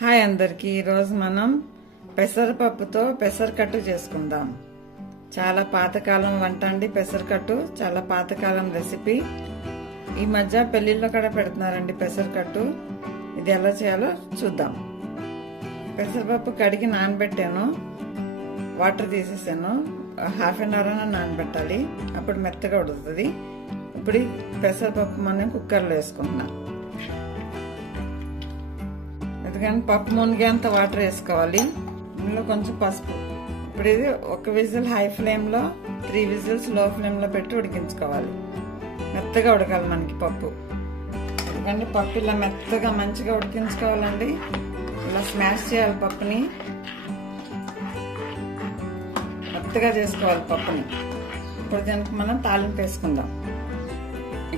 Hi అందరికి ఈరోజు మనం పెసరపప్పుతో పెసరకట్టు చేసుకుందాం. చాలా పాతకాలం వంట అండి. పెసరకట్టు చాలా పాతకాలం రెసిపీ. ఈ మధ్య పెళ్లిళ్ళలో కూడా పెడుతున్నారండి పెసరకట్టు. ఇది ఎలా చేయాలో చూద్దాం. పెసరపప్పు కడిగి నానబెట్టాను, వాటర్ తీసేసాను. హాఫ్ అన్ అవర్ అయినా నానబెట్టాలి, అప్పుడు మెత్తగా ఉడుకుతుంది. ఇప్పుడు పెసరపప్పు మనం కుక్కర్లో వేసుకుంటున్నాం. ఎందుకంటే పప్పు మునిగేంత వాటర్ వేసుకోవాలి. ఇందులో కొంచెం పసుపు. ఇప్పుడు ఇది ఒక విజిల్ హై ఫ్లేమ్లో, 3 విజిల్స్ లో ఫ్లేమ్లో పెట్టి ఉడికించుకోవాలి. మెత్తగా ఉడకాలి మనకి పప్పు. ఎందుకంటే పప్పు ఇలా మెత్తగా మంచిగా ఉడికించుకోవాలండి. ఇలా స్మాష్ చేయాలి పప్పుని, మెత్తగా చేసుకోవాలి పప్పుని. ఇప్పుడు దీనికి మనం తాలింపు వేసుకుందాం.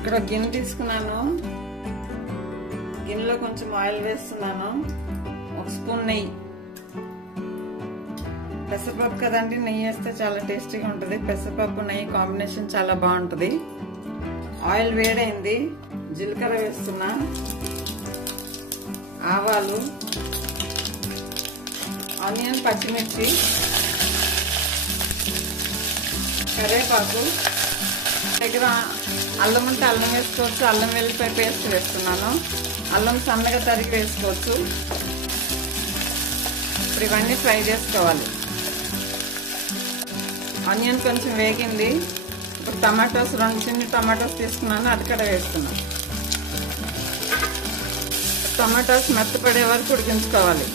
ఇక్కడ ఒక గిన్నె తీసుకున్నాను. గిన్నెలో కొంచెం ఆయిల్ వేస్తున్నాను, 1 స్పూన్ నెయ్యి. పెసరపప్పు కదండి, నెయ్యి వేస్తే చాలా టేస్టీగా ఉంటుంది. పెసరపప్పు నెయ్యి కాంబినేషన్ చాలా బాగుంటుంది. ఆయిల్ వేడైంది, జీలకర్ర వేస్తున్నా, ఆవాలు, ఆనియన్, పచ్చిమిర్చి, కరివేపాకు. దగ్గర అల్లం ఉంటే అల్లం వేసుకోవచ్చు, అల్లం వెల్లిపాయ పేస్ట్ వేస్తున్నాను. అల్లం సన్నగా తరిగి వేసుకోవచ్చు. ఇప్పుడు ఇవన్నీ ఫ్రై చేసుకోవాలి. ఆనియన్ కొంచెం వేగింది. ఇప్పుడు టమాటోస్, 2 చిన్న టమాటోస్ తీసుకున్నాను, అది కూడా వేస్తున్నాను. టమాటోస్ మెత్తపడే వరకు ఉడికించుకోవాలి.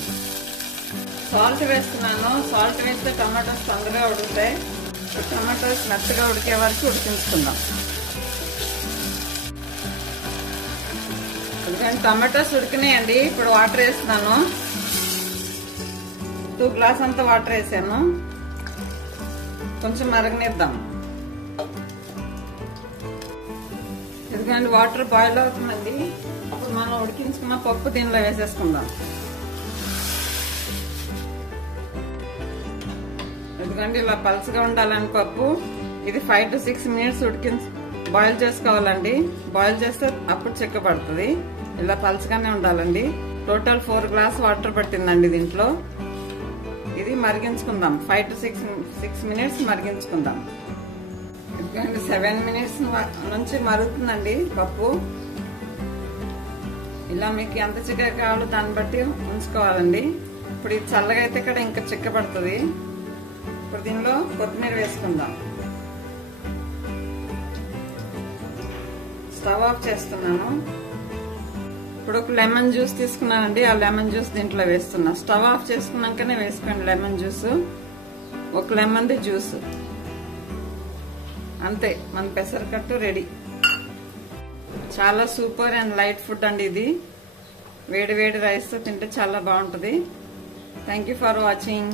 సాల్ట్ వేస్తున్నాను. సాల్ట్ వేస్తే టమాటోస్ తొందరగా ఉడుకుతాయి. టమాటోస్ మెత్తగా ఉడికే వరకు ఉడికించుకుందాం. ఎందుకంటే టమాటోస్ ఉడికినాయండి. ఇప్పుడు వాటర్ వేస్తున్నాను. 2 గ్లాస్ అంతా వాటర్ వేసాను. కొంచెం మరగనిద్దాం. ఎందుకంటే వాటర్ బాయిల్ అవుతుందండి. ఇప్పుడు మనం ఉడికించుకున్న పప్పు దీనిలో వేసేసుకుందాం. ఎందుకంటే ఇలా పలుచగా ఉండాలని పప్పు. ఇది 5 to 6 మినిట్స్ బాయిల్ చేసుకోవాలండి. బాయిల్ చేస్తే అప్పుడు చిక్కబడుతుంది. ఇలా పలుచగానే ఉండాలండి. టోటల్ 4 గ్లాస్ వాటర్ పట్టిందండి దీంట్లో. ఇది మరిగించుకుందాం. 5 to 6 మినిట్స్ మరిగించుకుందాం. ఎందుకంటే 7 మినిట్స్ నుంచి మరుగుతుందండి పప్పు. ఇలా మీకు ఎంత చిక్కగా కావాలో దాన్ని బట్టి ఉంచుకోవాలండి. ఇప్పుడు ఇది చల్లగా అయితే ఇక్కడ ఇంకా చిక్కబడుతుంది. ఇప్పుడు దీనిలో కొత్తిమీర వేసుకుందాం. స్టవ్ ఆఫ్ చేస్తున్నాను. ఇప్పుడు ఒక లెమన్ జ్యూస్ తీసుకున్నానండి. ఆ లెమన్ జ్యూస్ దీంట్లో వేస్తున్నా. స్టవ్ ఆఫ్ చేసుకున్నాకనే వేసుకోండి లెమన్ జ్యూస్. ఒక లెమన్ది జ్యూస్. అంతే, మన పెసరకట్టు రెడీ. చాలా సూపర్ అండ్ లైట్ ఫుడ్ అండి ఇది. వేడి వేడి రైస్తో తింటే చాలా బాగుంటుంది. Thank you for watching.